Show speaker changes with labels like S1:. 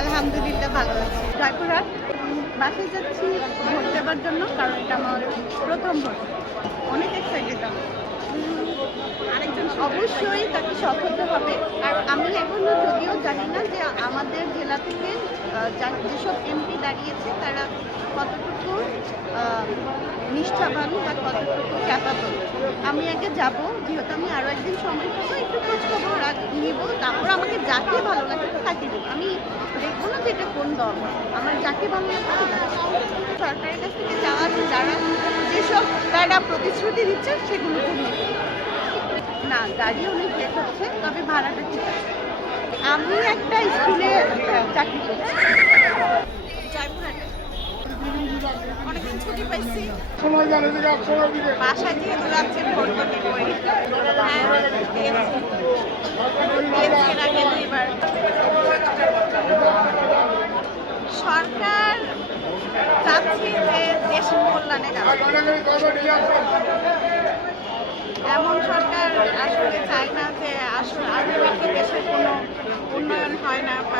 S1: আলহামদুলিল্লাহ ভালো আছে। জয়পুরহাট। বাসে যাচ্ছি ভোট দেওয়ার জন্য, কারণ এটা আমার প্রথম ভোট। অনেক এক্সাইটেড আমি। আরেকজন অবশ্যই তাকে সফল হবে। আর আমি এখনও যদিও জানি না যে আমাদের জেলা থেকে যেসব এমপি দাঁড়িয়েছে, তারা কতটুকু নিষ্ঠাবান বা কতটুকু ক্যাপাবল আমি আগে যাব, যেহেতু আমি আরও একদিন সময় পাবো, একটু খোঁজ খবর রাখ- নিব। তারপর আমাকে যাকে ভালো লাগে তাকে দেবো। আমি দেখব না যে এটা কোন দল। আমার যাকে ভালো লাগে সরকারের কাছ থেকে যাওয়া আছে, যারা যেসব তারা প্রতিশ্রুতি দিচ্ছে সেগুলো। না, গাড়ি অনেক লেট হচ্ছে, তবে ভাড়াটা ঠিক আছে। আমি একটা স্কুলে চাকরি করছি জয়পুরহাটে অনেকদিন ছুটি পাইছি। বাসায় যেহেতু যাচ্ছে ভোট তো দেবই হ্যাঁ দিয়েছি। দিয়েছি আগে দুইবার। সরকার চাচ্ছি যে দেশের কল্যাণে কাজ এমন সরকার আসলে চায় না যে আসলে আলটিমেটলি দেশের কোনো উন্নয়ন হয় না বা